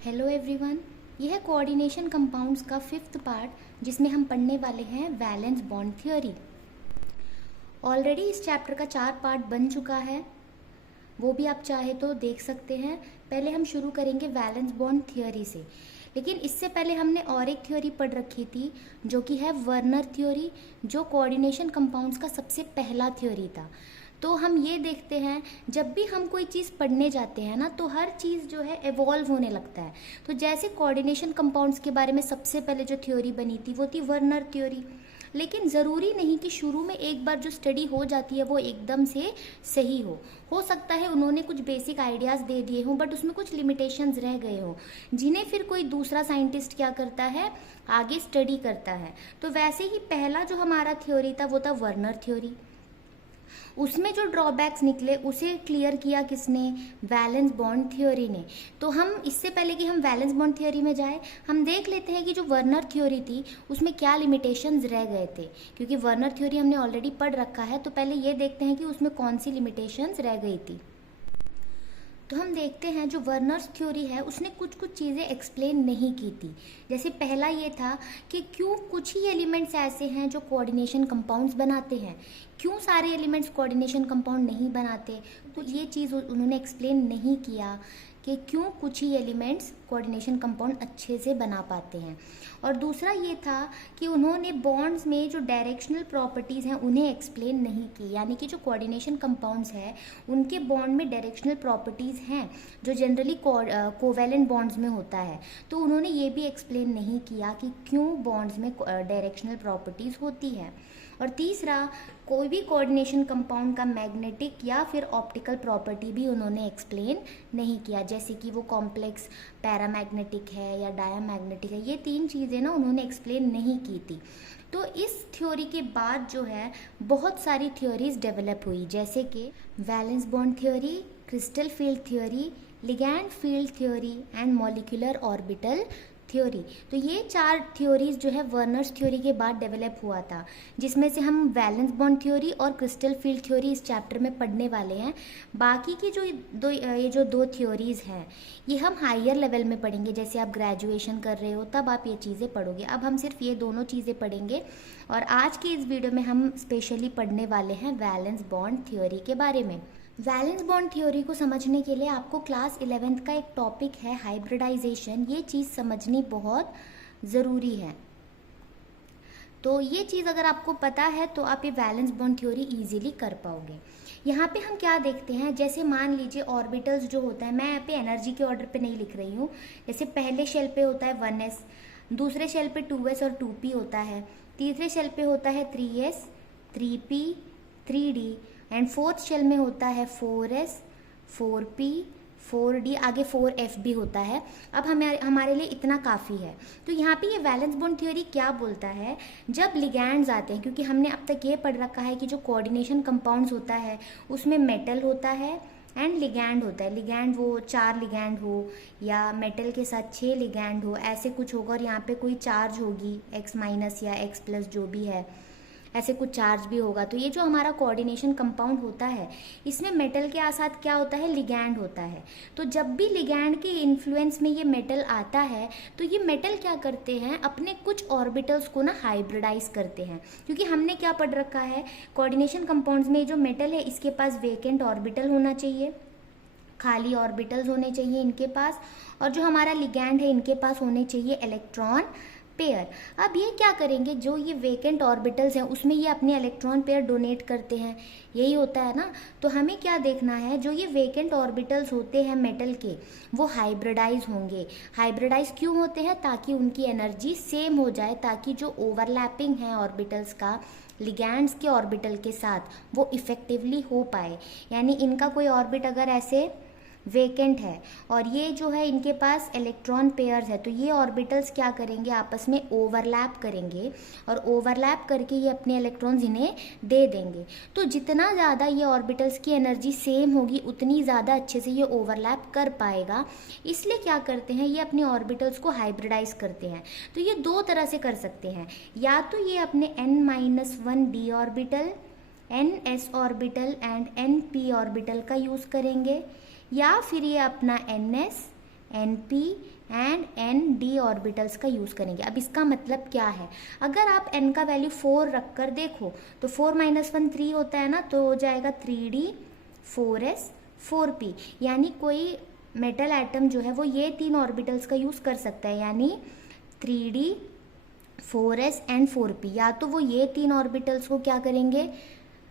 Hello everyone, यह है coordination compounds का फिफ्थ पार्ट जिसमें हम पढ़ने वाले हैं वैलेंस बॉन्ड थ्योरी। ऑलरेडी इस चैप्टर का 4 पार्ट बन चुका है, वो भी आप चाहे तो देख सकते हैं। पहले हम शुरू करेंगे वैलेंस बॉन्ड थ्योरी से, लेकिन इससे पहले हमने और एक थ्योरी पढ़ रखी थी जो कि है वर्नर थ्योरी, जो कोऑर्डिनेशन कंपाउंड्स का सबसे पहला थ्योरी था। तो हम ये देखते हैं जब भी हम कोई चीज़ पढ़ने जाते हैं ना, तो हर चीज़ जो है एवॉल्व होने लगता है। तो जैसे कोऑर्डिनेशन कंपाउंड्स के बारे में सबसे पहले जो थ्योरी बनी थी वो थी वर्नर थ्योरी। लेकिन ज़रूरी नहीं कि शुरू में एक बार जो स्टडी हो जाती है वो एकदम से सही हो सकता है उन्होंने कुछ बेसिक आइडियाज़ दे दिए हों, बट उसमें कुछ लिमिटेशंस रह गए हों, जिन्हें फिर कोई दूसरा साइंटिस्ट क्या करता है, आगे स्टडी करता है। तो वैसे ही पहला जो हमारा थ्योरी था वो था वर्नर थ्योरी। उसमें जो ड्रॉबैक्स निकले उसे क्लियर किया किसने? वैलेंस बॉन्ड थ्योरी ने। तो हम इससे पहले कि हम वैलेंस बॉन्ड थ्योरी में जाए, हम देख लेते हैं कि जो वर्नर थ्योरी थी उसमें क्या लिमिटेशंस रह गए थे। क्योंकि वर्नर थ्योरी हमने ऑलरेडी पढ़ रखा है, तो पहले ये देखते हैं कि उसमें कौन सी लिमिटेशंस रह गई थी। तो हम देखते हैं जो वर्नर्स थ्योरी है उसने कुछ कुछ चीज़ें एक्सप्लेन नहीं की थी। जैसे पहला ये था कि क्यों कुछ ही एलिमेंट्स ऐसे हैं जो कोऑर्डिनेशन कंपाउंड्स बनाते हैं, क्यों सारे एलिमेंट्स कोऑर्डिनेशन कंपाउंड नहीं बनाते। तो ये चीज़ उन्होंने एक्सप्लेन नहीं किया कि क्यों कुछ ही एलिमेंट्स कोऑर्डिनेशन कंपाउंड अच्छे से बना पाते हैं। और दूसरा ये था कि उन्होंने बॉन्ड्स में जो डायरेक्शनल प्रॉपर्टीज़ हैं उन्हें एक्सप्लेन नहीं की, यानी कि जो कोऑर्डिनेशन कंपाउंड्स हैं उनके बॉन्ड में डायरेक्शनल प्रॉपर्टीज़ हैं जो जनरली कोवैलेंट बॉन्ड्स में होता है। तो उन्होंने ये भी एक्सप्लेन नहीं किया कि क्यों बॉन्ड्स में डायरेक्शनल प्रॉपर्टीज़ होती है। और तीसरा, कोई भी कोऑर्डिनेशन कंपाउंड का मैग्नेटिक या फिर ऑप्टिकल प्रॉपर्टी भी उन्होंने एक्सप्लेन नहीं किया, जैसे कि वो कॉम्प्लेक्स पैरामैग्नेटिक है या डायामैग्नेटिक है। ये 3 चीज़ें ना उन्होंने एक्सप्लेन नहीं की थी। तो इस थ्योरी के बाद जो है बहुत सारी थ्योरीज डेवलप हुई, जैसे कि valence bond theory, crystal field theory, ligand field theory and molecular orbital theory. तो ये 4 थ्योरीज जो है वर्नर्स थ्योरी के बाद डेवलप हुआ था, जिसमें से हम वैलेंस बॉन्ड थ्योरी और क्रिस्टल फील्ड थ्योरी इस चैप्टर में पढ़ने वाले हैं। बाकी की जो दो थ्योरीज हैं ये हम हायर लेवल में पढ़ेंगे। जैसे आप ग्रेजुएशन कर रहे हो तब आप ये चीज़ें पढ़ोगे, अब हम सिर्फ ये दोनों चीज़ें पढ़ेंगे। और आज की इस वीडियो में हम स्पेशली पढ़ने वाले हैं वैलेंस बॉन्ड थ्योरी के बारे में। वैलेंस बॉन्ड थ्योरी को समझने के लिए आपको क्लास 11th का एक टॉपिक है हाइब्रिडाइजेशन, ये चीज़ समझनी बहुत ज़रूरी है। तो ये चीज़ अगर आपको पता है तो आप ये वैलेंस बॉन्ड थ्योरी इजीली कर पाओगे। यहाँ पे हम क्या देखते हैं, जैसे मान लीजिए ऑर्बिटल्स जो होता है, मैं यहाँ पे एनर्जी के ऑर्डर पे नहीं लिख रही हूँ। जैसे पहले शेल पे होता है 1s, दूसरे शेल पे 2s और 2p होता है, तीसरे शेल पे होता है 3s, 3p, 3d and fourth shell में होता है 4s, 4p, 4d, आगे 4f भी होता है। अब हमारे लिए इतना काफ़ी है। तो यहाँ पे ये वैलेंस बॉन्ड थ्योरी क्या बोलता है, जब लिगैंड्स आते हैं, क्योंकि हमने अब तक ये पढ़ रखा है कि जो कोऑर्डिनेशन कंपाउंड्स होता है उसमें मेटल होता है एंड लिगैंड होता है। लिगैंड वो 4 लिगैंड हो या मेटल के साथ 6 लिगैंड हो, ऐसे कुछ होगा। और यहाँ पे कोई चार्ज होगी x- या x+ जो भी है, ऐसे कुछ चार्ज भी होगा। तो ये जो हमारा कोऑर्डिनेशन कंपाउंड होता है इसमें मेटल के साथ क्या होता है, लिगैंड होता है। तो जब भी लिगैंड के इन्फ्लुएंस में ये मेटल आता है तो ये मेटल क्या करते हैं, अपने कुछ ऑर्बिटल्स को ना हाइब्रिडाइज करते हैं। क्योंकि हमने क्या पढ़ रखा है, कोऑर्डिनेशन कंपाउंड्स में जो मेटल है इसके पास वेकेंट ऑर्बिटल होना चाहिए, खाली ऑर्बिटल्स होने चाहिए इनके पास। और जो हमारा लिगैंड है इनके पास होने चाहिए इलेक्ट्रॉन पेयर। अब ये क्या करेंगे, जो ये वेकेंट ऑर्बिटल्स हैं उसमें ये अपने इलेक्ट्रॉन पेयर डोनेट करते हैं, यही होता है ना। तो हमें क्या देखना है, जो ये वेकेंट ऑर्बिटल्स होते हैं मेटल के वो हाइब्रिडाइज होंगे। हाइब्रिडाइज क्यों होते हैं, ताकि उनकी एनर्जी सेम हो जाए, ताकि जो ओवरलैपिंग है ऑर्बिटल्स का लिगैंड्स के ऑर्बिटल के साथ वो इफेक्टिवली हो पाए। यानी इनका कोई ऑर्बिट अगर ऐसे वेकेंट है और ये जो है इनके पास इलेक्ट्रॉन पेयर्स है, तो ये ऑर्बिटल्स क्या करेंगे, आपस में ओवरलैप करेंगे और ओवरलैप करके ये अपने इलेक्ट्रॉन्स इन्हें दे देंगे। तो जितना ज़्यादा ये ऑर्बिटल्स की एनर्जी सेम होगी उतनी ज़्यादा अच्छे से ये ओवरलैप कर पाएगा। इसलिए क्या करते हैं, ये अपने ऑर्बिटल्स को हाइब्रिडाइज करते हैं। तो ये 2 तरह से कर सकते हैं, या तो ये अपने n-1d orbital, ns orbital and np orbital का यूज़ करेंगे, या फिर ये अपना ns Np and Nd orbitals का यूज़ करेंगे। अब इसका मतलब क्या है, अगर आप n का वैल्यू 4 रख कर देखो तो 4 - 1 3 होता है ना, तो हो जाएगा 3d 4s 4p, यानी कोई मेटल एटम जो है वो ये 3 ऑर्बिटल्स का यूज़ कर सकता है, यानी 3d 4s एंड 4p। या तो वो ये 3 ऑर्बिटल्स को क्या करेंगे,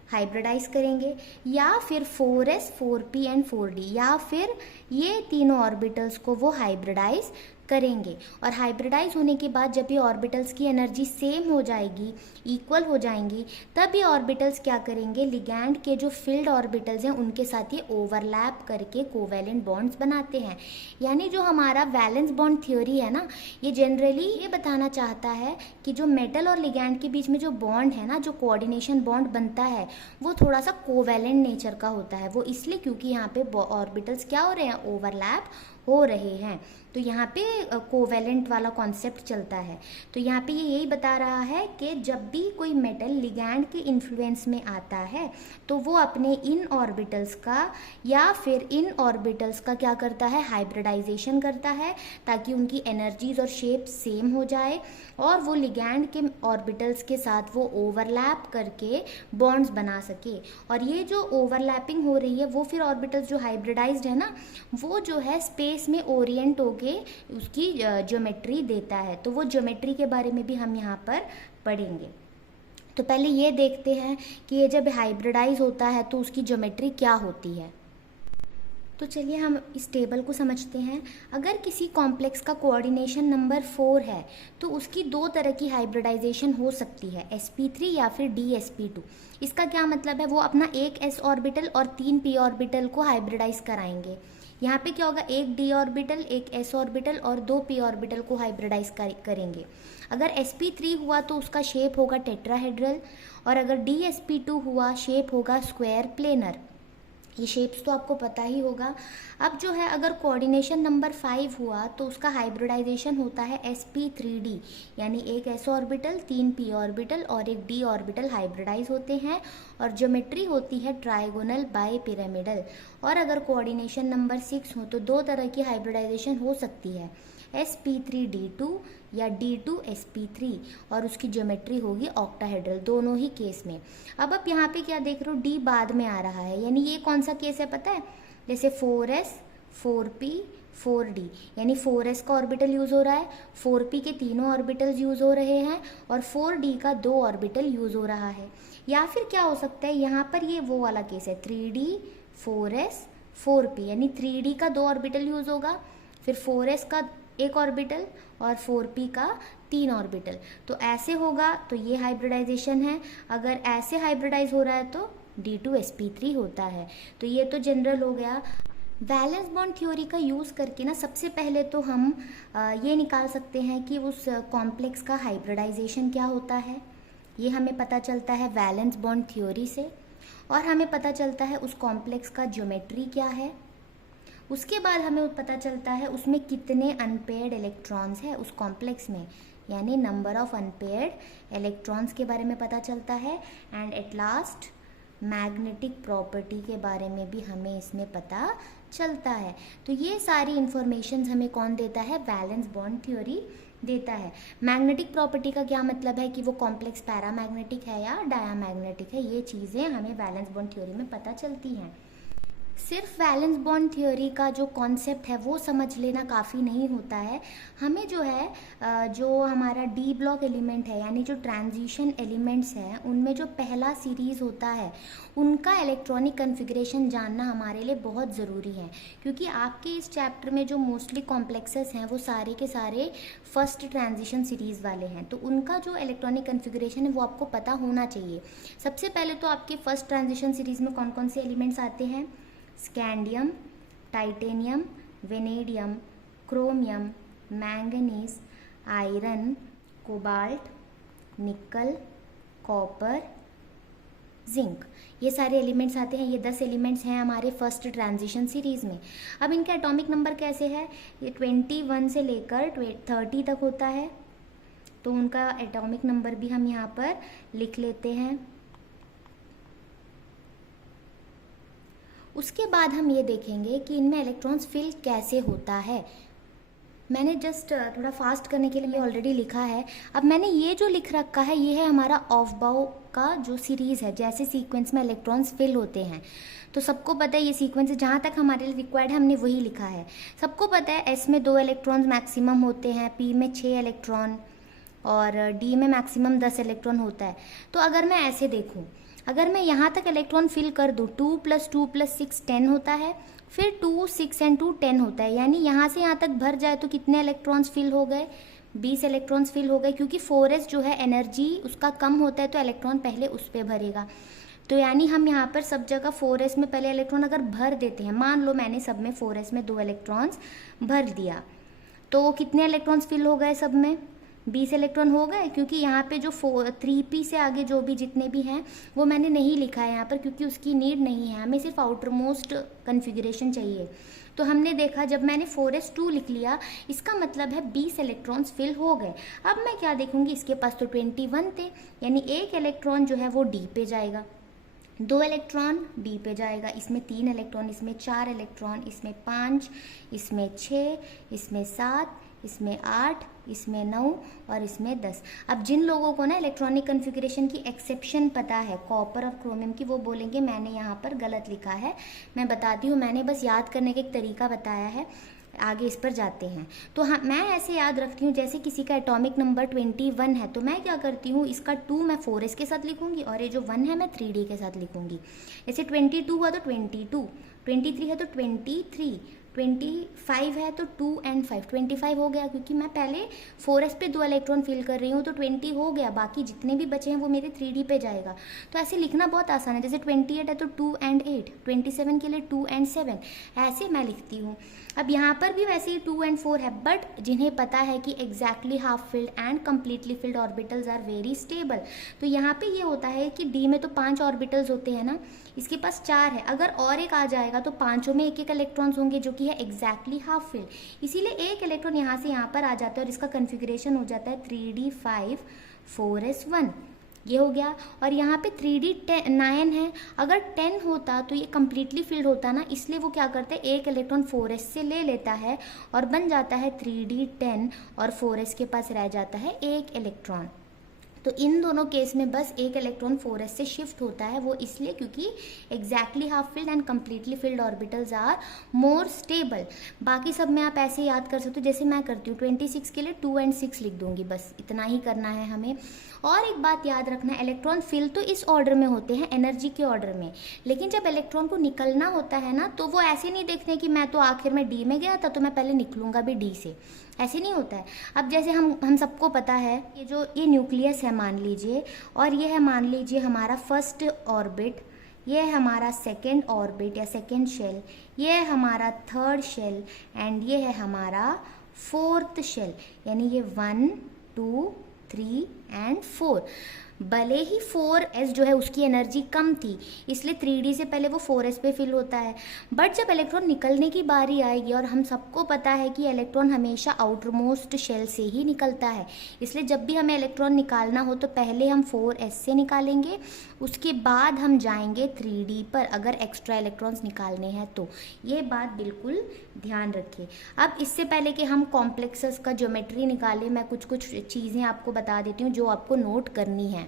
हाइब्रिडाइज करेंगे, या फिर 4s 4p एंड 4d, या फिर ये तीनों ऑर्बिटल्स को वो हाइब्रिडाइज करेंगे। और हाइब्रिडाइज होने के बाद जब ये ऑर्बिटल्स की एनर्जी सेम हो जाएगी, इक्वल हो जाएंगी, तब ये ऑर्बिटल्स क्या करेंगे, लिगैंड के जो फिल्ड ऑर्बिटल्स हैं उनके साथ ये ओवरलैप करके कोवैलेंट बॉन्ड्स बनाते हैं। यानी जो हमारा वैलेंस बॉन्ड थ्योरी है ना, ये जनरली ये बताना चाहता है कि जो मेटल और लिगैंड के बीच में जो बॉन्ड है ना, जो कोऑर्डिनेशन बॉन्ड बनता है, वो थोड़ा सा कोवैलेंट नेचर का होता है। वो इसलिए क्योंकि यहाँ पे ऑर्बिटल्स क्या हो रहे हैं, ओवरलैप हो रहे हैं, तो यहाँ पे कोवैलेंट वाला कॉन्सेप्ट चलता है। तो यहाँ पे ये यही बता रहा है कि जब भी कोई मेटल लिगैंड के इन्फ्लुएंस में आता है तो वो अपने इन ऑर्बिटल्स का या फिर इन ऑर्बिटल्स का क्या करता है, हाइब्रिडाइजेशन करता है, ताकि उनकी एनर्जीज और शेप सेम हो जाए और वो लिगैंड के ऑर्बिटल्स के साथ वो ओवरलैप करके बॉन्ड्स बना सके। और ये जो ओवरलैपिंग हो रही है वो फिर ऑर्बिटल्स जो हाइब्रिडाइज्ड है ना, वो जो है स्पेस में ओरिएंट होके उसकी ज्योमेट्री देता है। तो वो ज्योमेट्री के बारे में भी हम यहाँ पर पढ़ेंगे। तो पहले ये देखते हैं कि ये जब हाइब्रिडाइज होता है तो उसकी ज्योमेट्री क्या होती है। तो चलिए हम इस टेबल को समझते हैं। अगर किसी कॉम्प्लेक्स का कोऑर्डिनेशन नंबर 4 है तो उसकी दो तरह की हाइब्रिडाइजेशन हो सकती है, sp3 या फिर dsp2। इसका क्या मतलब है, वो अपना एक s ऑर्बिटल और 3 p ऑर्बिटल को हाइब्रिडाइज कराएंगे। यहाँ पे क्या होगा, एक d ऑर्बिटल, एक s ऑर्बिटल और 2 p ऑर्बिटल को हाइब्रिडाइज करेंगे। अगर sp3 हुआ तो उसका शेप होगा टेट्राहेड्रल, और अगर dsp2 हुआ शेप होगा स्क्वायर प्लेनर। ये शेप्स तो आपको पता ही होगा। अब जो है अगर कोऑर्डिनेशन नंबर 5 हुआ तो उसका हाइब्रिडाइजेशन होता है sp3d, यानी एक s ऑर्बिटल, 3 p ऑर्बिटल और एक d ऑर्बिटल हाइब्रिडाइज होते हैं और ज्योमेट्री होती है ट्राइगोनल बाय पिरामिडल। और अगर कोऑर्डिनेशन नंबर 6 हो तो दो तरह की हाइब्रिडाइजेशन हो सकती है, sp3d2 या d2sp3, और उसकी ज्योमेट्री होगी ऑक्टाहेड्रल, दोनों ही केस में। अब आप यहाँ पे क्या देख रहे हो, d बाद में आ रहा है, यानी ये कौन सा केस है पता है, जैसे 4s 4p 4d, यानी 4s का ऑर्बिटल यूज़ हो रहा है, 4p के तीनों ऑर्बिटल्स यूज़ हो रहे हैं और 4d का 2 ऑर्बिटल यूज़ हो रहा है। या फिर क्या हो सकता है, यहाँ पर ये वो वाला केस है 3d 4s 4p, यानी 3d का 2 ऑर्बिटल यूज़ होगा, फिर 4s का एक ऑर्बिटल और 4p का 3 ऑर्बिटल। तो ऐसे होगा तो ये हाइब्रिडाइजेशन है। अगर ऐसे हाइब्रिडाइज हो रहा है तो d2sp3 होता है। तो ये तो जनरल हो गया। वैलेंस बॉन्ड थ्योरी का यूज़ करके ना सबसे पहले तो हम ये निकाल सकते हैं कि उस कॉम्प्लेक्स का हाइब्रिडाइजेशन क्या होता है। ये हमें पता चलता है वैलेंस बॉन्ड थ्योरी से, और हमें पता चलता है उस कॉम्प्लेक्स का ज्योमेट्री क्या है। उसके बाद हमें पता चलता है उसमें कितने अनपेयर्ड इलेक्ट्रॉन्स है उस कॉम्प्लेक्स में, यानी नंबर ऑफ अनपेयर्ड इलेक्ट्रॉन्स के बारे में पता चलता है। And at last magnetic property के बारे में भी हमें इसमें पता चलता है। तो ये सारी इंफॉर्मेशन हमें कौन देता है, वैलेंस बॉन्ड थ्योरी देता है। मैग्नेटिक प्रॉपर्टी का क्या मतलब है कि वो कॉम्प्लेक्स पैरामैग्नेटिक है या डायामैग्नेटिक है, ये चीज़ें हमें वैलेंस बॉन्ड थ्योरी में पता चलती हैं। सिर्फ वैलेंस बॉन्ड थ्योरी का जो कॉन्सेप्ट है वो समझ लेना काफ़ी नहीं होता है। हमें जो है जो हमारा डी ब्लॉक एलिमेंट है, यानी जो ट्रांजिशन एलिमेंट्स हैं, उनमें जो पहला सीरीज़ होता है उनका इलेक्ट्रॉनिक कन्फिग्रेशन जानना हमारे लिए बहुत ज़रूरी है, क्योंकि आपके इस चैप्टर में जो मोस्टली कॉम्प्लेक्सेस हैं वो सारे के सारे फर्स्ट ट्रांजिशन सीरीज़ वाले हैं। तो उनका जो इलेक्ट्रॉनिक कन्फिग्रेशन है वो आपको पता होना चाहिए। सबसे पहले तो आपके फर्स्ट ट्रांजिशन सीरीज़ में कौन कौन से एलिमेंट्स आते हैं, scandium, titanium, vanadium, chromium, manganese, iron, cobalt, निकल, कॉपर, जिंक, ये सारे एलिमेंट्स आते हैं। ये 10 एलिमेंट्स हैं हमारे फर्स्ट ट्रांजिशन सीरीज़ में। अब इनका एटॉमिक नंबर कैसे है, ये 21 से लेकर 30 तक होता है, तो उनका एटॉमिक नंबर भी हम यहाँ पर लिख लेते हैं। उसके बाद हम ये देखेंगे कि इनमें इलेक्ट्रॉन्स फिल कैसे होता है, मैंने जस्ट थोड़ा फास्ट करने के लिए ऑलरेडी लिखा है। अब मैंने ये जो लिख रखा है ये है हमारा ऑफबाउ का जो सीरीज़ है, जैसे सीक्वेंस में इलेक्ट्रॉन्स फिल होते हैं। तो सबको पता है ये सीक्वेंस है, जहाँ तक हमारे लिए रिक्वायर्ड है हमने वही लिखा है। सबको पता है एस में 2 इलेक्ट्रॉन्स मैक्सिमम होते हैं, पी में 6 इलेक्ट्रॉन और डी में मैक्सिमम 10 इलेक्ट्रॉन होता है। तो अगर मैं ऐसे देखूँ, अगर मैं यहाँ तक इलेक्ट्रॉन फिल कर दूँ, 2 + 2 + 6 10 होता है, फिर 2 6 एंड 2 10 होता है, यानी यहाँ से यहाँ तक भर जाए तो कितने इलेक्ट्रॉन्स फिल हो गए? 20 इलेक्ट्रॉन्स फिल हो गए, क्योंकि 4s जो है एनर्जी उसका कम होता है तो इलेक्ट्रॉन पहले उस पर भरेगा। तो यानी हम यहाँ पर सब जगह 4s में पहले इलेक्ट्रॉन अगर भर देते हैं, मान लो मैंने सब में 4s में 2 इलेक्ट्रॉन्स भर दिया, तो कितने इलेक्ट्रॉन्स फिल हो गए? सब में 20 इलेक्ट्रॉन हो गए, क्योंकि यहाँ पे जो 3p से आगे जो भी जितने भी हैं वो मैंने नहीं लिखा है यहाँ पर, क्योंकि उसकी नीड नहीं है, हमें सिर्फ आउटर मोस्ट कन्फिगरेशन चाहिए। तो हमने देखा जब मैंने 4s2 लिख लिया, इसका मतलब है 20 इलेक्ट्रॉन्स फिल हो गए। अब मैं क्या देखूंगी, इसके पास तो 21 थे, यानी एक इलेक्ट्रॉन जो है वो डी पे जाएगा, 2 इलेक्ट्रॉन डी पे जाएगा, इसमें 3 इलेक्ट्रॉन, इसमें 4 इलेक्ट्रॉन, इसमें 5, इसमें 6, इसमें 7, इसमें 8, इसमें 9 और इसमें 10। अब जिन लोगों को ना इलेक्ट्रॉनिक कन्फिगरेशन की एक्सेप्शन पता है कॉपर और क्रोमियम की, वो बोलेंगे मैंने यहाँ पर गलत लिखा है। मैं बताती हूँ, मैंने बस याद करने का एक तरीका बताया है, आगे इस पर जाते हैं। तो हाँ, मैं ऐसे याद रखती हूँ, जैसे किसी का एटॉमिक नंबर 21 है तो मैं क्या करती हूँ, इसका 2 मैं 4s के साथ लिखूंगी और ये जो 1 है मैं 3d के साथ लिखूंगी। जैसे 22 हुआ तो 22, 23 है तो 23, 25 है तो 2 and 5, 25 हो गया, क्योंकि मैं पहले 4s पे 2 इलेक्ट्रॉन फिल कर रही हूँ तो 20 हो गया, बाकी जितने भी बचे हैं वो मेरे 3d पे जाएगा। तो ऐसे लिखना बहुत आसान है, जैसे 28 है तो 2 and 8, 27 के लिए 2 and 7, ऐसे मैं लिखती हूँ। अब यहाँ पर भी वैसे ही 2 and 4 है, बट जिन्हें पता है कि exactly half filled and completely filled orbitals are very stable, तो यहाँ पे ये होता है कि डी में तो 5 ऑर्बिटल्स होते हैं ना, इसके पास 4 है, अगर और एक आ जाएगा तो पांचों में एक एक इलेक्ट्रॉन्स होंगे जो कि है एग्जैक्टली हाफ फिल्ड, इसीलिए एक इलेक्ट्रॉन यहाँ से यहाँ पर आ जाता है और इसका कन्फिग्रेशन हो जाता है 3d5 4s1, ये हो गया। और यहाँ पे 3d9 है, अगर 10 होता तो ये कम्प्लीटली फिल्ड होता ना, इसलिए वो क्या करते हैं, एक इलेक्ट्रॉन 4s से ले लेता है और बन जाता है 3d10 और 4s के पास रह जाता है एक इलेक्ट्रॉन। तो इन दोनों केस में बस एक इलेक्ट्रॉन 4s से शिफ्ट होता है, वो इसलिए क्योंकि exactly half filled and completely filled orbitals are more stable. बाकी सब में आप ऐसे याद कर सकते हो जैसे मैं करती हूँ, 26 के लिए 2 and 6 लिख दूंगी, बस इतना ही करना है हमें। और एक बात याद रखना, इलेक्ट्रॉन फिल तो इस ऑर्डर में होते हैं, एनर्जी के ऑर्डर में, लेकिन जब इलेक्ट्रॉन को निकलना होता है ना, तो वो ऐसे नहीं देखते कि मैं तो आखिर में डी में गया था तो मैं पहले निकलूंगा भी डी से, ऐसे नहीं होता है। अब जैसे हम सबको पता है ये न्यूक्लियस है मान लीजिए, और ये है मान लीजिए हमारा फर्स्ट ऑर्बिट, ये है हमारा सेकेंड ऑर्बिट या सेकेंड शेल, ये है हमारा थर्ड शेल एंड ये है हमारा फोर्थ शेल, यानी ये 1 2 3 and 4। भले ही 4s जो है उसकी एनर्जी कम थी, इसलिए 3d से पहले वो 4s पे फिल होता है, बट जब इलेक्ट्रॉन निकलने की बारी आएगी, और हम सबको पता है कि इलेक्ट्रॉन हमेशा आउटर मोस्ट शेल से ही निकलता है, इसलिए जब भी हमें इलेक्ट्रॉन निकालना हो तो पहले हम 4s से निकालेंगे, उसके बाद हम जाएंगे 3d पर अगर एक्स्ट्रा इलेक्ट्रॉन्स निकालने हैं तो। ये बात बिल्कुल ध्यान रखिए। अब इससे पहले कि हम कॉम्प्लेक्सेस का ज्योमेट्री निकालें, मैं कुछ चीज़ें आपको बता देती हूँ जो आपको नोट करनी है।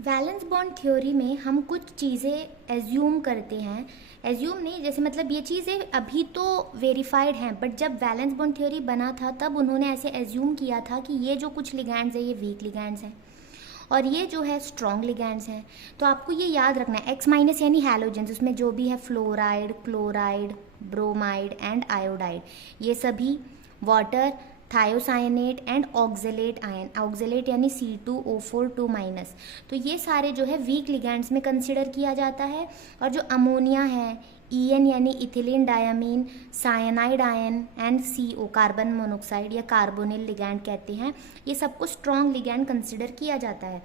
वैलेंस बॉन्ड थ्योरी में हम कुछ चीज़ें एज्यूम करते हैं, एज्यूम नहीं, जैसे मतलब ये चीज़ें अभी तो वेरीफाइड हैं, बट जब वैलेंस बॉन्ड थ्योरी बना था तब उन्होंने ऐसे एज्यूम किया था कि ये जो कुछ लिगैंड्स है ये वीक लिगैंड्स हैं और ये जो है स्ट्रॉन्ग लिगैंड्स हैं। तो आपको ये याद रखना है, X- यानी हैलोजेंस, उसमें जो भी है fluoride, chloride, bromide and iodide, ये सभी, water, thiocyanate and oxalate ion, oxalate यानी C2O4 2-, तो ये सारे जो है वीक लिगैंड्स में कंसिडर किया जाता है। और जो अमोनिया है, EN यानी ethylene diamine, cyanide ion and CO carbon monoxide या कार्बोनिल लिगैंड कहते हैं, ये सबको स्ट्रॉन्ग लिगैंड कंसिडर किया जाता है।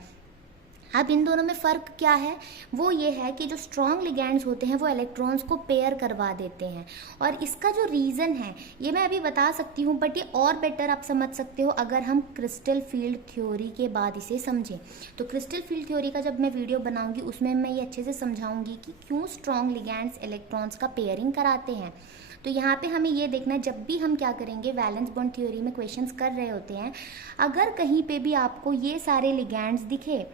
अब इन दोनों में फ़र्क क्या है, वो ये है कि जो स्ट्रॉन्ग लिगैंड्स होते हैं वो इलेक्ट्रॉन्स को पेयर करवा देते हैं। और इसका जो रीज़न है ये मैं अभी बता सकती हूँ, बट ये और बेटर आप समझ सकते हो अगर हम क्रिस्टल फील्ड थ्योरी के बाद इसे समझें। तो क्रिस्टल फील्ड थ्योरी का जब मैं वीडियो बनाऊंगी उसमें मैं ये अच्छे से समझाऊंगी कि क्यों स्ट्रॉन्ग लिगैंड्स इलेक्ट्रॉन्स का पेयरिंग कराते हैं। तो यहाँ पे हमें ये देखना है, जब भी हम क्या करेंगे वैलेंस बॉन्ड थ्योरी में क्वेश्चंस कर रहे होते हैं, अगर कहीं पे भी आपको ये सारे लिगैंड्स दिखे,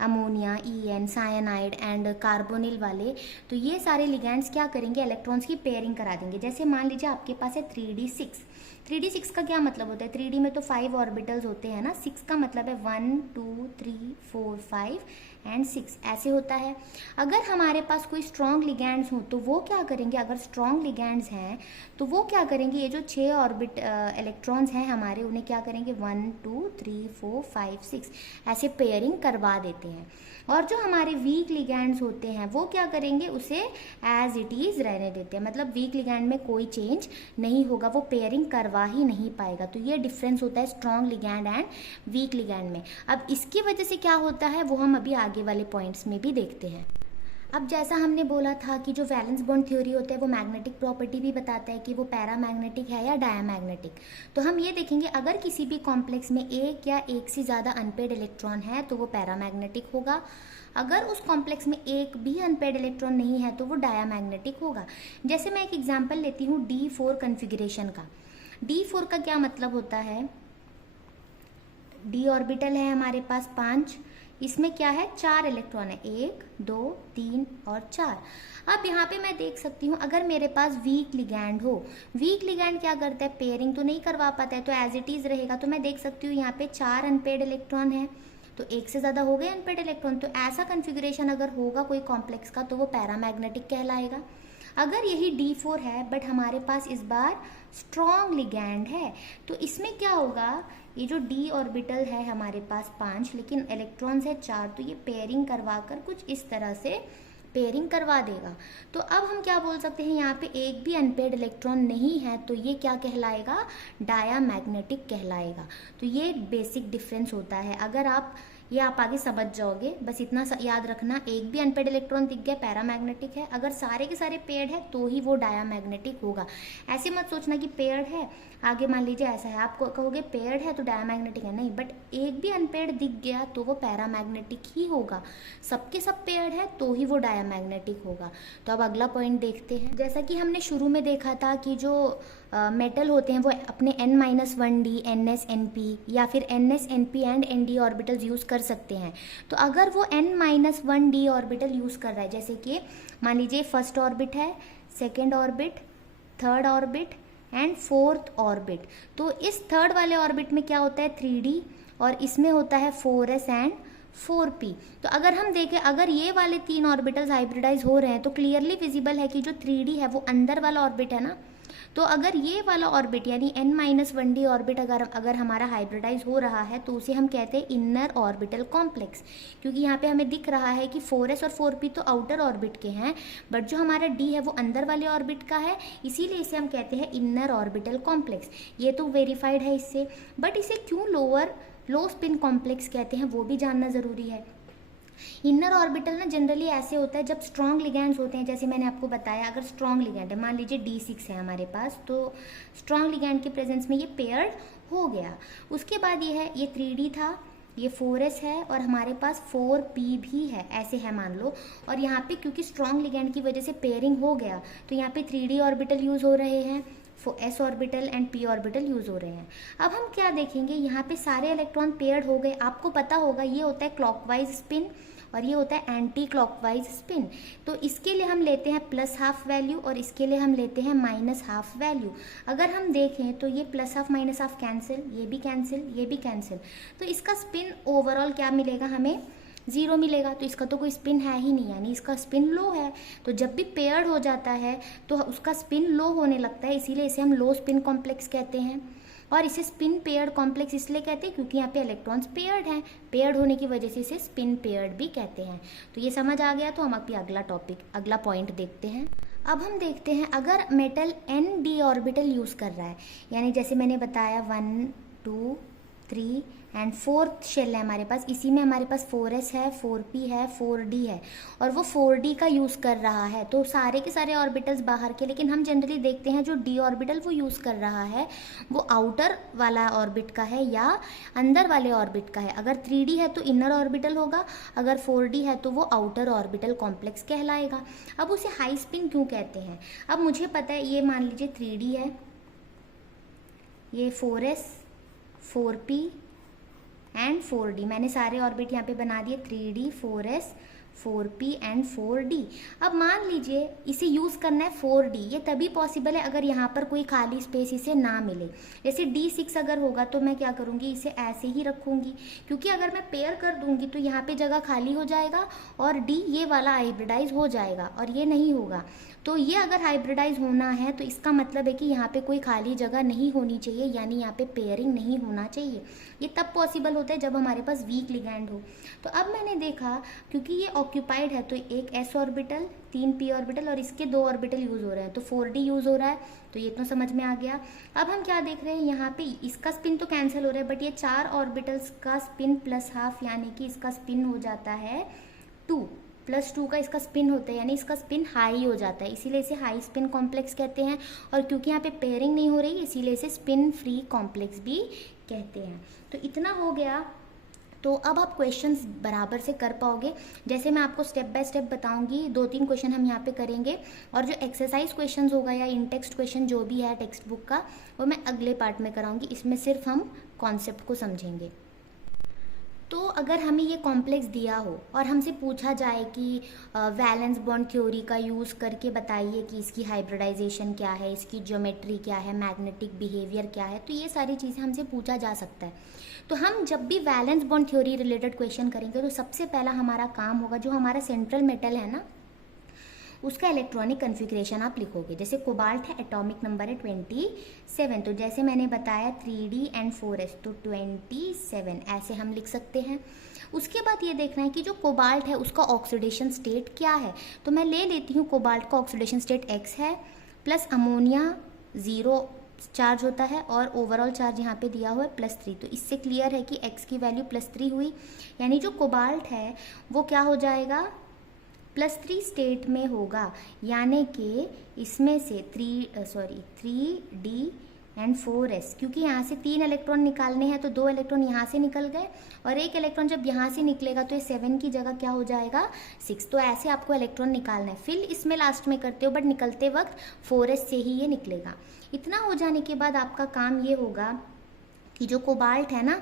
ammonia, EN, cyanide and carbonyl वाले, तो ये सारे लिगैंड्स क्या करेंगे, इलेक्ट्रॉन्स की पेयरिंग करा देंगे। जैसे मान लीजिए आपके पास है 3D6। 3D6 का क्या मतलब होता है, 3D में तो 5 ऑर्बिटल्स होते हैं ना, 6 का मतलब है 1 2 3 4 5 एंड 6 ऐसे होता है। अगर हमारे पास कोई स्ट्रॉन्ग लिगैंड्स हो तो वो क्या करेंगे, अगर स्ट्रॉन्ग लिगैंड्स हैं तो वो क्या करेंगे, ये जो 6 ऑर्बिट इलेक्ट्रॉन्स हैं हमारे, उन्हें क्या करेंगे 1 2 3 4 5 6 ऐसे पेयरिंग करवा देते हैं। और जो हमारे वीक लिगैंड्स होते हैं वो क्या करेंगे, उसे एज इट इज़ रहने देते हैं, मतलब वीक लिगैंड में कोई चेंज नहीं होगा, वो पेयरिंग करवा ही नहीं पाएगा। तो ये डिफरेंस होता है strong ligand and weak ligand में। अब इसकी वजह से क्या होता है वो हम अभी आगे वाले पॉइंट्स में भी देखते हैं। अब जैसा हमने बोला था कि जो वैलेंस बॉन्ड थ्योरी होता है वो मैग्नेटिक प्रॉपर्टी भी बताता है कि वो पैरामैग्नेटिक है या डायामैग्नेटिक। तो हम ये देखेंगे अगर किसी भी कॉम्प्लेक्स में एक या एक से ज़्यादा अनपेड इलेक्ट्रॉन है तो वो पैरामैग्नेटिक होगा। अगर उस कॉम्प्लेक्स में एक भी अनपेड इलेक्ट्रॉन नहीं है तो वो डायामैग्नेटिक होगा। जैसे मैं एक एग्जाम्पल लेती हूँ D4 कन्फिग्रेशन का। D4 का क्या मतलब होता है, D ऑर्बिटल है हमारे पास 5, इसमें क्या है 4 इलेक्ट्रॉन है, 1 2 3 और 4। अब यहाँ पे मैं देख सकती हूँ अगर मेरे पास वीक लिगैंड हो, वीक लिगैंड क्या करता है, पेयरिंग तो नहीं करवा पाता है, तो एज इट इज़ रहेगा। तो मैं देख सकती हूँ यहाँ पे 4 अनपेड इलेक्ट्रॉन है, तो एक से ज़्यादा हो गए अनपेड इलेक्ट्रॉन। तो ऐसा कन्फिग्रेशन अगर होगा कोई कॉम्प्लेक्स का तो वो पैरामैग्नेटिक कहलाएगा। अगर यही D4 है बट हमारे पास इस बार स्ट्रॉन्ग लिगैंड है, तो इसमें क्या होगा, ये जो D ऑर्बिटल है हमारे पास 5 लेकिन इलेक्ट्रॉन्स है 4, तो ये पेयरिंग करवा कर कुछ इस तरह से पेयरिंग करवा देगा। तो अब हम क्या बोल सकते हैं, यहाँ पे एक भी अनपेड इलेक्ट्रॉन नहीं है तो ये क्या कहलाएगा, डायामैग्नेटिक कहलाएगा। तो ये बेसिक डिफरेंस होता है। अगर आप ये आप आगे समझ जाओगे, बस इतना याद रखना, एक भी अनपेड इलेक्ट्रॉन दिख गया पैरामैग्नेटिक है, अगर सारे के सारे पेयर्ड है तो ही वो डायामैग्नेटिक होगा। ऐसे मत सोचना कि पेयर्ड है, आगे मान लीजिए ऐसा है, आप कहोगे पेयर्ड है तो डायामैग्नेटिक है, नहीं, बट एक भी अनपेयर्ड दिख गया तो वो पैरामैग्नेटिक ही होगा। सबके सब पेयर्ड है तो ही वो डायामैग्नेटिक होगा। तो अब अगला पॉइंट देखते हैं। जैसा कि हमने शुरू में देखा था कि जो मेटल होते हैं वो अपने N-1D, NS, NP या फिर NS, NP and ND orbitals use कर सकते हैं। तो अगर वो N-1D ऑर्बिटल यूज़ कर रहा है, जैसे कि मान लीजिए फर्स्ट ऑर्बिट है, second orbit, third orbit and fourth orbit, तो इस थर्ड वाले ऑर्बिट में क्या होता है 3D और इसमें होता है 4s एंड 4p। तो अगर हम देखें अगर ये वाले 3 ऑर्बिटल्स हाइब्रिडाइज हो रहे हैं तो क्लियरली विजिबल है कि जो 3D है वो अंदर वाला ऑर्बिट है ना। तो अगर ये वाला ऑर्बिट यानी N-1D ऑर्बिट अगर हमारा हाइब्रिडाइज हो रहा है तो उसे हम कहते हैं इनर ऑर्बिटल कॉम्प्लेक्स, क्योंकि यहाँ पे हमें दिख रहा है कि 4s और 4p तो आउटर ऑर्बिट के हैं, बट जो हमारा D है वो अंदर वाले ऑर्बिट का है, इसीलिए इसे हम कहते हैं इनर ऑर्बिटल कॉम्प्लेक्स। ये तो वेरीफाइड है इससे, बट इसे क्यों लो स्पिन कॉम्प्लेक्स कहते हैं वो भी जानना ज़रूरी है। इनर ऑर्बिटल ना जनरली ऐसे होता है जब स्ट्रॉन्ग लिगैंड्स होते हैं, जैसे मैंने आपको बताया अगर स्ट्रॉन्ग लिगैंड है, मान लीजिए D6 है हमारे पास, तो स्ट्रॉन्ग लिगैंड के प्रेजेंस में ये पेयर्ड हो गया। उसके बाद ये है, ये 3D था, ये 4s है और हमारे पास 4p भी है, ऐसे है मान लो। और यहाँ पे क्योंकि स्ट्रॉन्ग लिगैंड की वजह से पेयरिंग हो गया तो यहाँ पे 3D ऑर्बिटल यूज़ हो रहे हैं, s orbital and p orbital use हो रहे हैं। अब हम क्या देखेंगे, यहाँ पे सारे इलेक्ट्रॉन पेयर्ड हो गए। आपको पता होगा ये होता है क्लॉकवाइज स्पिन और ये होता है एंटी क्लॉकवाइज स्पिन। तो इसके लिए हम लेते हैं +½ वैल्यू और इसके लिए हम लेते हैं -½ वैल्यू। अगर हम देखें तो ये +½ -½ कैंसिल, ये भी कैंसिल, ये भी कैंसिल, तो इसका स्पिन ओवरऑल क्या मिलेगा, हमें 0 मिलेगा। तो इसका तो कोई स्पिन है ही नहीं, यानी इसका स्पिन लो है। तो जब भी पेयर्ड हो जाता है तो उसका स्पिन लो होने लगता है, इसीलिए इसे हम लो स्पिन कॉम्प्लेक्स कहते हैं। और इसे स्पिन पेयर्ड कॉम्प्लेक्स इसलिए कहते हैं क्योंकि यहाँ पे इलेक्ट्रॉन्स पेयर्ड हैं, पेयर्ड होने की वजह से इसे स्पिन पेयर्ड भी कहते हैं। तो ये समझ आ गया, तो हम अभी अगला पॉइंट देखते हैं। अब हम देखते हैं अगर मेटल ND ऑर्बिटल यूज़ कर रहा है, यानी जैसे मैंने बताया 1 2 3 एंड फोर्थ शेल है हमारे पास, इसी में हमारे पास 4s है, 4p है, 4d है और वो 4d का यूज़ कर रहा है। तो सारे के सारे ऑर्बिटल्स बाहर के, लेकिन हम जनरली देखते हैं जो d ऑर्बिटल वो यूज़ कर रहा है वो आउटर वाला ऑर्बिट का है या अंदर वाले ऑर्बिट का है। अगर 3d है तो इनर ऑर्बिटल होगा, अगर 4d है तो वो आउटर ऑर्बिटल कॉम्प्लेक्स कहलाएगा। अब उसे हाई स्पिन क्यों कहते हैं? अब मुझे पता है, ये मान लीजिए 3d है, ये 4s, 4p एंड 4d, मैंने सारे ऑर्बिट यहाँ पे बना दिए, 3d, 4s, 4p and 4d। अब मान लीजिए इसे यूज़ करना है 4d, ये तभी पॉसिबल है अगर यहाँ पर कोई खाली स्पेस इसे ना मिले। जैसे d6 अगर होगा तो मैं क्या करूँगी, इसे ऐसे ही रखूँगी, क्योंकि अगर मैं पेयर कर दूँगी तो यहाँ पे जगह खाली हो जाएगा और d ये वाला हाइब्रिडाइज हो जाएगा और ये नहीं होगा। तो ये अगर हाइब्रिडाइज होना है तो इसका मतलब है कि यहाँ पे कोई खाली जगह नहीं होनी चाहिए, यानी यहाँ पे पेयरिंग नहीं होना चाहिए। ये तब पॉसिबल होता है जब हमारे पास वीक लिगैंड हो। तो अब मैंने देखा क्योंकि ये ऑक्यूपाइड है तो एक s ऑर्बिटल, 3 p ऑर्बिटल और इसके 2 ऑर्बिटल यूज़ हो रहे हैं, तो 4d यूज़ हो रहा है, तो ये तो समझ में आ गया। अब हम क्या देख रहे हैं, यहाँ पे इसका स्पिन तो कैंसिल हो रहा है बट ये 4 ऑर्बिटल्स का स्पिन प्लस हाफ, यानी कि इसका स्पिन हो जाता है 2 प्लस 2 का इसका स्पिन होता है, यानी इसका स्पिन हाई हो जाता है, इसीलिए इसे हाई स्पिन कॉम्प्लेक्स कहते हैं। और क्योंकि यहाँ पे पेयरिंग नहीं हो रही इसीलिए इसे स्पिन फ्री कॉम्प्लेक्स भी कहते हैं। तो इतना हो गया। तो अब आप क्वेश्चंस बराबर से कर पाओगे, जैसे मैं आपको स्टेप बाय स्टेप बताऊंगी। 2-3 क्वेश्चन हम यहाँ पे करेंगे और जो एक्सरसाइज क्वेश्चंस होगा या इन टेक्स्ट क्वेश्चन जो भी है टेक्स्ट बुक का, वो मैं अगले पार्ट में कराऊंगी। इसमें सिर्फ हम कॉन्सेप्ट को समझेंगे। तो अगर हमें ये कॉम्प्लेक्स दिया हो और हमसे पूछा जाए कि वैलेंस बॉन्ड थ्योरी का यूज़ करके बताइए कि इसकी हाइब्रिडाइजेशन क्या है, इसकी ज्योमेट्री क्या है, मैग्नेटिक बिहेवियर क्या है, तो ये सारी चीज़ें हमसे पूछा जा सकता है। तो हम जब भी valence bond theory related question करेंगे तो सबसे पहला हमारा काम होगा, जो हमारा सेंट्रल मेटल है ना, उसका इलेक्ट्रॉनिक कन्फिग्रेशन आप लिखोगे। जैसे कोबाल्ट है, एटॉमिक नंबर है 27, तो जैसे मैंने बताया 3d एंड 4s, तो 27 ऐसे हम लिख सकते हैं। उसके बाद ये देखना है कि जो कोबाल्ट है उसका ऑक्सीडेशन स्टेट क्या है। तो मैं ले लेती हूँ कोबाल्ट का ऑक्सीडेशन स्टेट x है, प्लस अमोनिया 0 चार्ज होता है और ओवरऑल चार्ज यहाँ पे दिया हुआ है +3। तो इससे क्लियर है कि x की वैल्यू +3 हुई, यानी जो कोबाल्ट है वो क्या हो जाएगा, +3 स्टेट में होगा, यानी कि इसमें से 3d एंड 4s, क्योंकि यहाँ से 3 इलेक्ट्रॉन निकालने हैं तो 2 इलेक्ट्रॉन यहाँ से निकल गए और 1 इलेक्ट्रॉन जब यहाँ से निकलेगा तो ये 7 की जगह क्या हो जाएगा 6। तो ऐसे आपको इलेक्ट्रॉन निकालना है, फिल इसमें लास्ट में करते हो बट निकलते वक्त 4s से ही ये निकलेगा। इतना हो जाने के बाद आपका काम ये होगा कि जो कोबाल्ट है ना,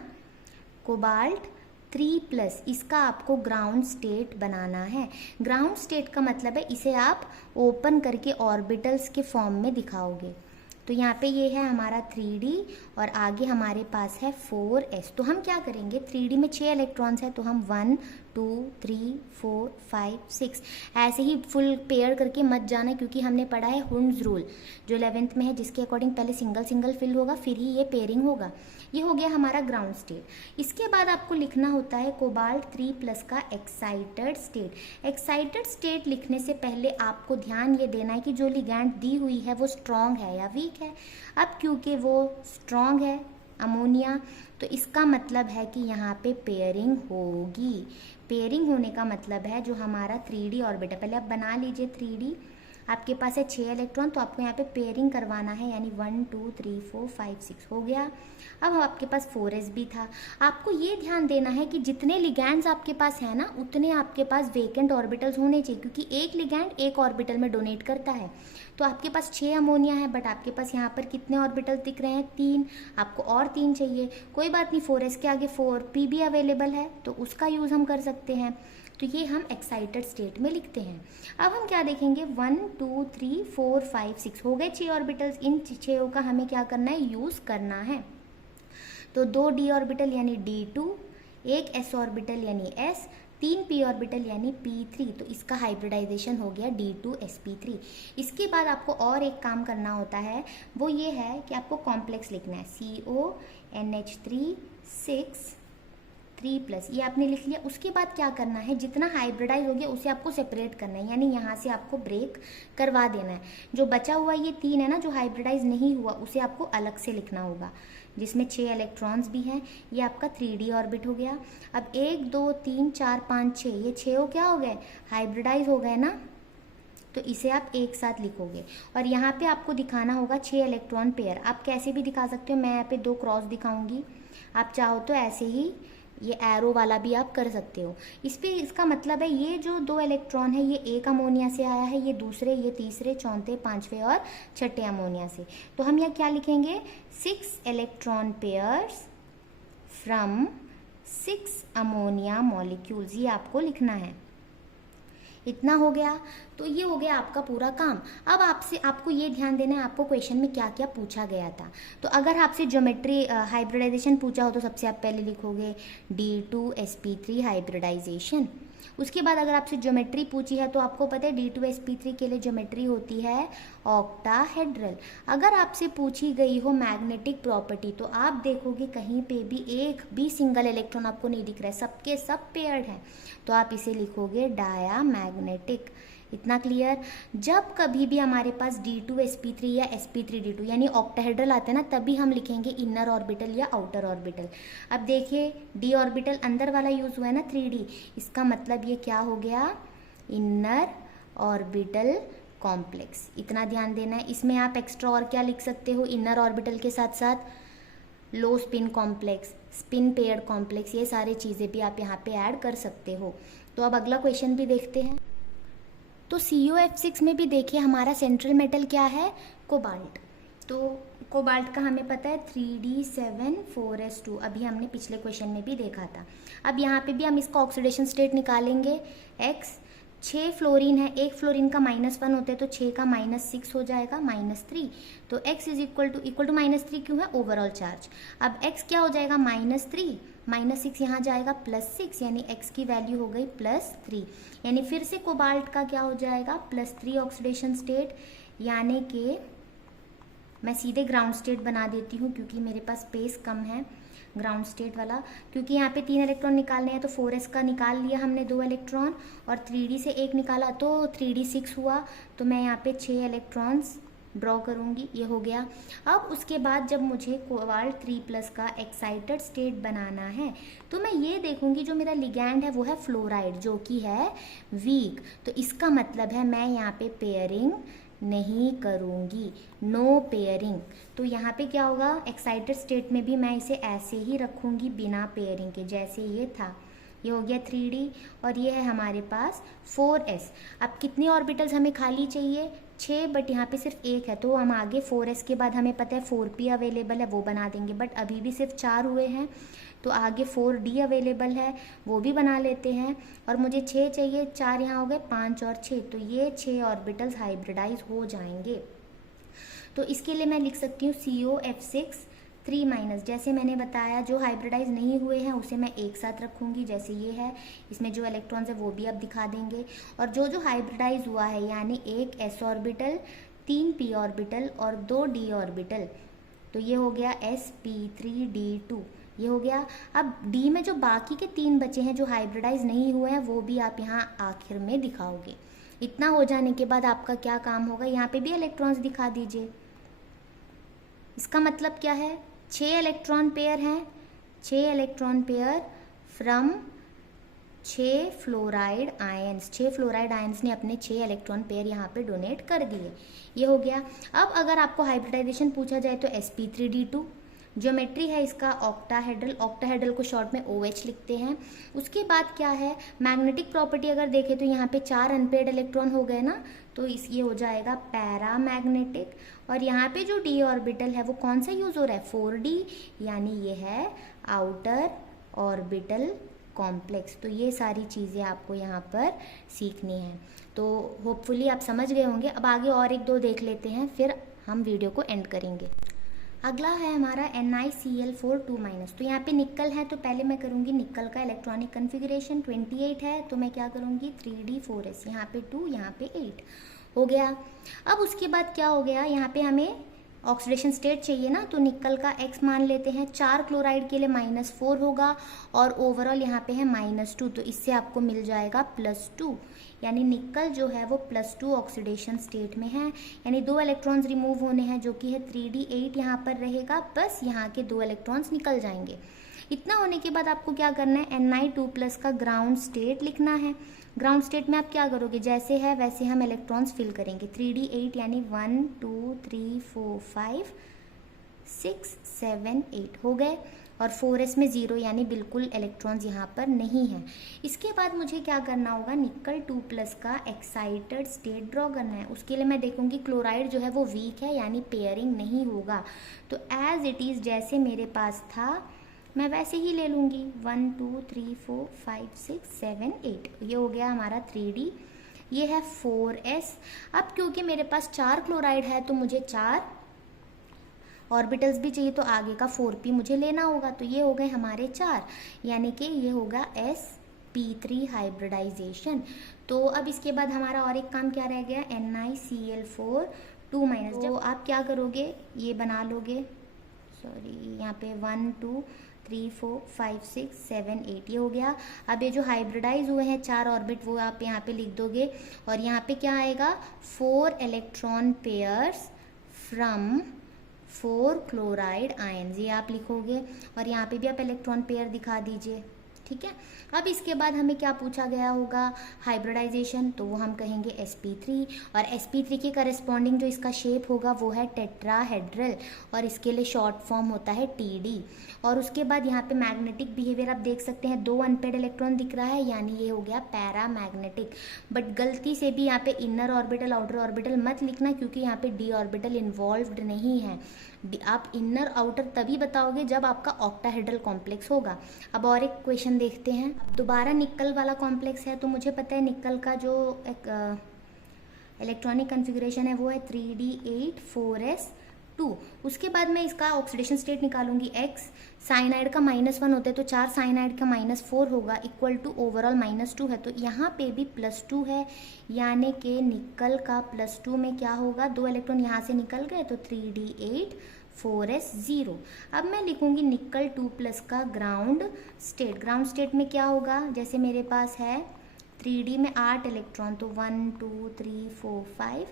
कोबाल्ट 3+, इसका आपको ग्राउंड स्टेट बनाना है। ग्राउंड स्टेट का मतलब है इसे आप ओपन करके ऑर्बिटल्स के फॉर्म में दिखाओगे। तो यहाँ पे ये है हमारा 3d और आगे हमारे पास है 4s। तो हम क्या करेंगे, 3d में 6 इलेक्ट्रॉन्स है तो हम 1 2 3 4 5 6 ऐसे ही फुल पेयर करके मत जाना, क्योंकि हमने पढ़ा है हुंड्स रूल जो 11th में है, जिसके अकॉर्डिंग पहले सिंगल सिंगल फिल होगा फिर ही ये पेयरिंग होगा। ये हो गया हमारा ग्राउंड स्टेट। इसके बाद आपको लिखना होता है कोबाल्ट 3+ का एक्साइटेड स्टेट। एक्साइटेड स्टेट लिखने से पहले आपको ध्यान ये देना है कि जो लिगैंड दी हुई है वो स्ट्रॉन्ग है या वीक है। अब क्योंकि वो स्ट्रॉन्ग है अमोनिया, तो इसका मतलब है कि यहाँ पे पेयरिंग होगी। पेयरिंग होने का मतलब है जो हमारा 3d ऑर्बिटल, पहले आप बना लीजिए 3d, आपके पास है 6 इलेक्ट्रॉन तो आपको यहाँ पे पेयरिंग करवाना है, यानी 1 2 3 4 5 6 हो गया। अब आपके पास 4s भी था। आपको ये ध्यान देना है कि जितने लिगैंड्स आपके पास है ना उतने आपके पास वेकेंट ऑर्बिटल्स होने चाहिए, क्योंकि एक लिगैंड एक ऑर्बिटल में डोनेट करता है। तो आपके पास 6 अमोनिया है बट आपके पास यहाँ पर कितने ऑर्बिटल दिख रहे हैं, 3। आपको और 3 चाहिए, कोई बात नहीं, 4s के आगे 4p भी अवेलेबल है तो उसका यूज़ हम कर सकते हैं। तो ये हम एक्साइटेड स्टेट में लिखते हैं। अब हम क्या देखेंगे, 1 2 3 4 5 6 हो गए 6 ऑर्बिटल्स। इन 6 का हमें क्या करना है, यूज़ करना है। तो 2 d ऑर्बिटल यानी d2, एक s ऑर्बिटल यानी s, 3 p ऑर्बिटल यानी p3। तो इसका हाइब्रिडाइजेशन हो गया d2sp3। इसके बाद आपको और एक काम करना होता है, वो ये है कि आपको कॉम्प्लेक्स लिखना है, CONH3 6 3+, ये आपने लिख लिया। उसके बाद क्या करना है, जितना हाइब्रिडाइज हो गया उसे आपको सेपरेट करना है, यानी यहाँ से आपको ब्रेक करवा देना है। जो बचा हुआ ये 3 है ना, जो हाइब्रिडाइज नहीं हुआ, उसे आपको अलग से लिखना होगा, जिसमें 6 इलेक्ट्रॉन्स भी हैं। ये आपका 3D ऑर्बिट हो गया। अब 1 2 3 4 5 6, ये 6 क्या हो गए, हाइब्रिडाइज हो गए ना, तो इसे आप एक साथ लिखोगे। और यहाँ पे आपको दिखाना होगा 6 इलेक्ट्रॉन पेयर। आप कैसे भी दिखा सकते हो, मैं यहाँ पे 2 क्रॉस दिखाऊंगी, आप चाहो तो ऐसे ही ये एरो वाला भी आप कर सकते हो। इस पे इसका मतलब है ये जो 2 इलेक्ट्रॉन है ये एक अमोनिया से आया है, ये दूसरे, ये तीसरे, चौथे, पांचवें और छठे अमोनिया से। तो हम यहाँ क्या लिखेंगे, 6 electron pairs from 6 ammonia molecules, ये आपको लिखना है। इतना हो गया, तो ये हो गया आपका पूरा काम। अब आपको ये ध्यान देना है आपको क्वेश्चन में क्या क्या पूछा गया था। तो अगर आपसे ज्योमेट्री हाइब्रिडाइजेशन पूछा हो तो सबसे आप पहले लिखोगे D2sp3 हाइब्रिडाइजेशन। उसके बाद अगर आपसे ज्योमेट्री पूछी है तो आपको पता है D2sp3 के लिए ज्योमेट्री होती है ऑक्टाहेड्रल। अगर आपसे पूछी गई हो मैग्नेटिक प्रॉपर्टी तो आप देखोगे कहीं पे भी एक भी सिंगल इलेक्ट्रॉन आपको नहीं दिख रहा है, सबके सब पेयर्ड हैं, तो आप इसे लिखोगे डायामैग्नेटिक। इतना क्लियर। जब कभी भी हमारे पास D2sp3 या sp3d2 यानी ऑक्टाहेड्रल आते हैं ना, तभी हम लिखेंगे इनर ऑर्बिटल या आउटर ऑर्बिटल। अब देखिए d ऑर्बिटल अंदर वाला यूज हुआ है ना 3D, इसका मतलब ये क्या हो गया, इनर ऑर्बिटल कॉम्प्लेक्स। इतना ध्यान देना है। इसमें आप एक्स्ट्रा और क्या लिख सकते हो, इनर ऑर्बिटल के साथ साथ लो spin complex, spin paired complex, ये सारी चीज़ें भी आप यहाँ पे ऐड कर सकते हो। तो अब अगला क्वेश्चन भी देखते हैं। तो COF6 में भी देखिए हमारा सेंट्रल मेटल क्या है, कोबाल्ट। तो कोबाल्ट का हमें पता है 3D7 4s2, अभी हमने पिछले क्वेश्चन में भी देखा था। अब यहाँ पे भी हम इसका ऑक्सीडेशन स्टेट निकालेंगे। X 6 फ्लोरीन है, एक फ्लोरीन का -1 होता है तो 6 का -6 हो जाएगा -3। तो X इज इक्वल टू -3 क्यों है, ओवरऑल चार्ज। अब X क्या हो जाएगा, -3, -6 यहाँ जाएगा +6, यानी X की वैल्यू हो गई +3। यानी फिर से कोबाल्ट का क्या हो जाएगा, +3 ऑक्सीडेशन स्टेट, यानी कि मैं सीधे ग्राउंड स्टेट बना देती हूँ क्योंकि मेरे पास स्पेस कम है ग्राउंड स्टेट वाला। क्योंकि यहाँ पे 3 इलेक्ट्रॉन निकालने हैं तो 4s का निकाल लिया हमने 2 इलेक्ट्रॉन, और 3D से 1 निकाला तो 3D 6 हुआ। तो मैं यहाँ पे 6 इलेक्ट्रॉन्स ड्रॉ करूँगी, ये हो गया। अब उसके बाद जब मुझे कोबाल्ट 3+ का एक्साइटेड स्टेट बनाना है तो मैं ये देखूँगी जो मेरा लिगैंड है वो है फ्लोराइड, जो कि है वीक। तो इसका मतलब है मैं यहाँ पे पेयरिंग नहीं करूँगी, नो पेयरिंग। तो यहाँ पे क्या होगा, एक्साइटेड स्टेट में भी मैं इसे ऐसे ही रखूँगी बिना पेयरिंग के, जैसे ये था। ये हो गया 3D और ये है हमारे पास 4s। अब कितनी ऑर्बिटल्स हमें खाली चाहिए, 6, बट यहाँ पे सिर्फ 1 है, तो हम आगे 4s के बाद हमें पता है 4p अवेलेबल है, वो बना देंगे। बट अभी भी सिर्फ 4 हुए हैं, तो आगे 4d अवेलेबल है, वो भी बना लेते हैं। और मुझे 6 चाहिए, 4 यहाँ हो गए, 5 और 6, तो ये 6 ऑर्बिटल्स हाइब्रिडाइज हो जाएंगे। तो इसके लिए मैं लिख सकती हूँ COF6 3-। जैसे मैंने बताया जो हाइब्रिडाइज नहीं हुए हैं उसे मैं एक साथ रखूँगी, जैसे ये है, इसमें जो इलेक्ट्रॉन्स है वो भी आप दिखा देंगे। और जो हाइब्रिडाइज हुआ है यानी 1 s ऑर्बिटल, 3 p ऑर्बिटल और 2 d ऑर्बिटल, तो ये हो गया sp3d2, ये हो गया। अब D में जो बाकी के 3 बचे हैं जो हाइब्रिडाइज नहीं हुए हैं वो भी आप यहाँ आखिर में दिखाओगे। इतना हो जाने के बाद आपका क्या काम होगा, यहाँ पे भी इलेक्ट्रॉन्स दिखा दीजिए। इसका मतलब क्या है, 6 इलेक्ट्रॉन पेयर हैं, 6 electron pair from 6 fluoride ions. 6 fluoride ions ने अपने 6 इलेक्ट्रॉन पेयर यहाँ पे डोनेट कर दिए, ये हो गया। अब अगर आपको हाइब्रिडाइजेशन पूछा जाए तो sp3d2, ज्योमेट्री है इसका ऑक्टाहेड्रल, ऑक्टाहेड्रल को शॉर्ट में OH लिखते हैं। उसके बाद क्या है, मैग्नेटिक प्रॉपर्टी अगर देखें तो यहाँ पे 4 अनपेयर्ड इलेक्ट्रॉन हो गए ना, तो ये हो जाएगा पैरामैग्नेटिक। और यहाँ पे जो d ऑर्बिटल है वो कौन सा यूज हो रहा है, 4d, यानी ये है आउटर ऑर्बिटल कॉम्प्लेक्स। तो ये सारी चीज़ें आपको यहाँ पर सीखनी है। तो होपफुली आप समझ गए होंगे। अब आगे और 1-2 देख लेते हैं, फिर हम वीडियो को एंड करेंगे। अगला है हमारा NiCl4 2-। तो यहाँ पे निकल है तो पहले मैं करूँगी निकल का इलेक्ट्रॉनिक कन्फिग्रेशन। 28 है तो मैं क्या करूँगी 3d4s, यहाँ पे 2, यहाँ पे 8 हो गया। अब उसके बाद क्या हो गया, यहाँ पे हमें ऑक्सीडेशन स्टेट चाहिए ना, तो निकल का x मान लेते हैं। 4 क्लोराइड के लिए -4 होगा और ओवरऑल यहाँ पे है -2, तो इससे आपको मिल जाएगा +2, यानी निकल जो है वो +2 ऑक्सीडेशन स्टेट में है। यानी 2 इलेक्ट्रॉन्स रिमूव होने हैं, जो कि है 3d8 यहाँ पर रहेगा, बस यहाँ के 2 इलेक्ट्रॉन्स निकल जाएंगे। इतना होने के बाद आपको क्या करना है, Ni2+ का ग्राउंड स्टेट लिखना है। ग्राउंड स्टेट में आप क्या करोगे, जैसे है वैसे हम इलेक्ट्रॉन्स फिल करेंगे। 3d8 यानी 1 2 3 4 5 6 7 8 हो गए, और 4s में 0 यानी बिल्कुल इलेक्ट्रॉन्स यहाँ पर नहीं है। इसके बाद मुझे क्या करना होगा, निकल 2+ का एक्साइटेड स्टेट ड्रॉ करना है। उसके लिए मैं देखूंगी क्लोराइड जो है वो वीक है, यानी पेयरिंग नहीं होगा, तो एज इट इज़ जैसे मेरे पास था मैं वैसे ही ले लूँगी। 1 2 3 4 5 6 7 8, ये हो गया हमारा 3d। ये है 4s। अब क्योंकि मेरे पास 4 क्लोराइड है तो मुझे 4 ऑर्बिटल्स भी चाहिए, तो आगे का 4p मुझे लेना होगा, तो ये हो गए हमारे 4, यानी कि ये होगा sp3 हाइब्रिडाइजेशन। तो अब इसके बाद हमारा और एक काम क्या रह गया, NiCl4 2-। तो आप क्या करोगे, ये बना लोगे, सॉरी यहाँ पे 1 2 3 4 5 6 7 8 ये हो गया। अब ये जो हाइब्रिडाइज हुए हैं 4 ऑर्बिट, वो आप यहाँ पे लिख दोगे, और यहाँ पे क्या आएगा, 4 electron pairs from 4 chloride ions, ये आप लिखोगे, और यहाँ पे भी आप इलेक्ट्रॉन पेयर दिखा दीजिए। ठीक है, अब इसके बाद हमें क्या पूछा गया होगा, हाइब्रिडाइजेशन, तो वो हम कहेंगे sp3, और sp3 के करस्पॉन्डिंग जो इसका शेप होगा वो है टेट्राहेड्रल, और इसके लिए शॉर्ट फॉर्म होता है td। और उसके बाद यहाँ पे मैग्नेटिक बिहेवियर आप देख सकते हैं, 2 अनपेड इलेक्ट्रॉन दिख रहा है, यानी ये हो गया पैरामैग्नेटिक। बट गलती से भी यहाँ पे इनर ऑर्बिटल आउटर ऑर्बिटल मत लिखना, क्योंकि यहाँ पे d ऑर्बिटल इन्वॉल्व्ड नहीं है। आप इनर आउटर तभी बताओगे जब आपका ऑक्टाहेड्रल कॉम्प्लेक्स होगा। अब और एक क्वेश्चन देखते हैं, दोबारा निकल वाला कॉम्प्लेक्स है, तो मुझे पता है निकल का जो एक इलेक्ट्रॉनिक कन्फिग्रेशन है वो है 3d8 4s2। उसके बाद मैं इसका ऑक्सीडेशन स्टेट निकालूंगी x। साइनाइड का -1 होता है, तो 4 साइनाइड का -4 होगा, इक्वल टू ओवरऑल -2 है, तो यहाँ पे भी +2 है, यानी कि निकल का +2 में क्या होगा, 2 इलेक्ट्रॉन यहाँ से निकल गए, तो 3d8 4s0। अब मैं लिखूंगी निकल 2+ का ग्राउंड स्टेट। ग्राउंड स्टेट में क्या होगा, जैसे मेरे पास है 3d में 8 इलेक्ट्रॉन, तो 1 2 3 4 5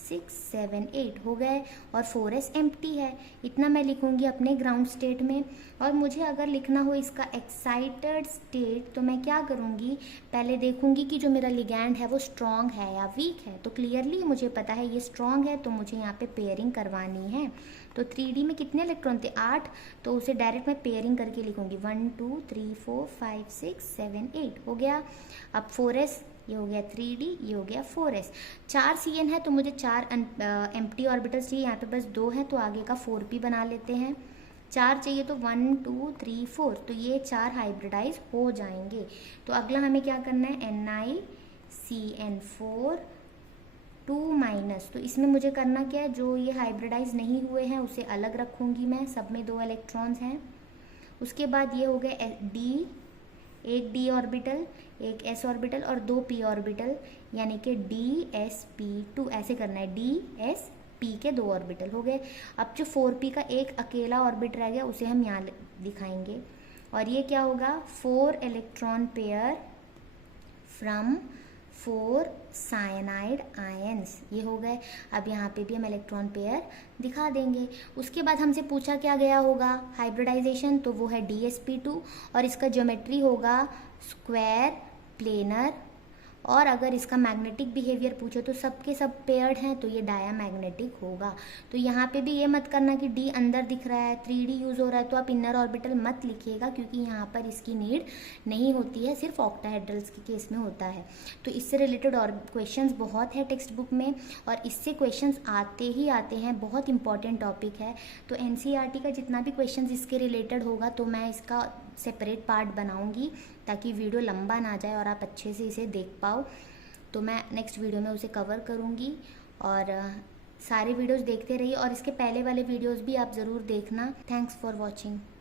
6 7 8 हो गए, और 4s एम्प्टी है। इतना मैं लिखूंगी अपने ग्राउंड स्टेट में। और मुझे अगर लिखना हो इसका एक्साइटेड स्टेट, तो मैं क्या करूंगी, पहले देखूंगी कि जो मेरा लिगैंड है वो स्ट्रॉन्ग है या वीक है। तो क्लियरली मुझे पता है ये स्ट्रॉन्ग है, तो मुझे यहाँ पे पेयरिंग करवानी है। तो 3d में कितने इलेक्ट्रॉन थे, 8, तो उसे डायरेक्ट मैं पेयरिंग करके लिखूंगी, 1 2 3 4 5 6 7 8 हो गया। अब 4s, ये हो गया 3d, ये हो गया 4s। 4 Cn है, तो मुझे 4 एम्प्टी ऑर्बिटल्स चाहिए, यहाँ पे बस 2 हैं, तो आगे का 4p बना लेते हैं। 4 चाहिए, तो 1 2 3 4, तो ये 4 हाइब्रिडाइज हो जाएंगे। तो अगला हमें क्या करना है, NiCN4 2-, तो इसमें मुझे करना क्या है, जो ये हाइब्रिडाइज नहीं हुए हैं उसे अलग रखूंगी मैं, सब में 2 इलेक्ट्रॉन्स हैं। उसके बाद ये हो गए d, एक d ऑर्बिटल, एक s ऑर्बिटल और 2 p ऑर्बिटल, यानी कि dsp2, ऐसे करना है, dsp के 2 ऑर्बिटल हो गए। अब जो 4p का एक अकेला ऑर्बिट रह गया उसे हम यहाँ दिखाएंगे, और ये क्या होगा, 4 electron pair from 4 cyanide ions, ये हो गए। अब यहाँ पे भी हम इलेक्ट्रॉन पेयर दिखा देंगे। उसके बाद हमसे पूछा क्या गया होगा, हाइब्रिडाइजेशन, तो वो है dsp2, और इसका ज्योमेट्री होगा स्क्वायर प्लेनर, और अगर इसका मैग्नेटिक बिहेवियर पूछो तो सबके सब पेयर्ड हैं, तो ये डायामैग्नेटिक होगा। तो यहाँ पे भी ये मत करना कि d अंदर दिख रहा है, 3d यूज़ हो रहा है, तो आप इनर ऑर्बिटल मत लिखिएगा, क्योंकि यहाँ पर इसकी नीड नहीं होती है, सिर्फ ऑक्टाहेड्रल्स के केस में होता है। तो इससे रिलेटेड और क्वेश्चंस बहुत है टेक्स्ट बुक में, और इससे क्वेश्चंस आते ही आते हैं, बहुत इंपॉर्टेंट टॉपिक है। तो NCERT का जितना भी क्वेश्चंस इसके रिलेटेड होगा, तो मैं इसका सेपरेट पार्ट बनाऊंगी, ताकि वीडियो लंबा ना जाए और आप अच्छे से इसे देख पाओ। तो मैं नेक्स्ट वीडियो में उसे कवर करूंगी, और सारे वीडियोस देखते रहिए, और इसके पहले वाले वीडियोस भी आप ज़रूर देखना। Thanks for watching.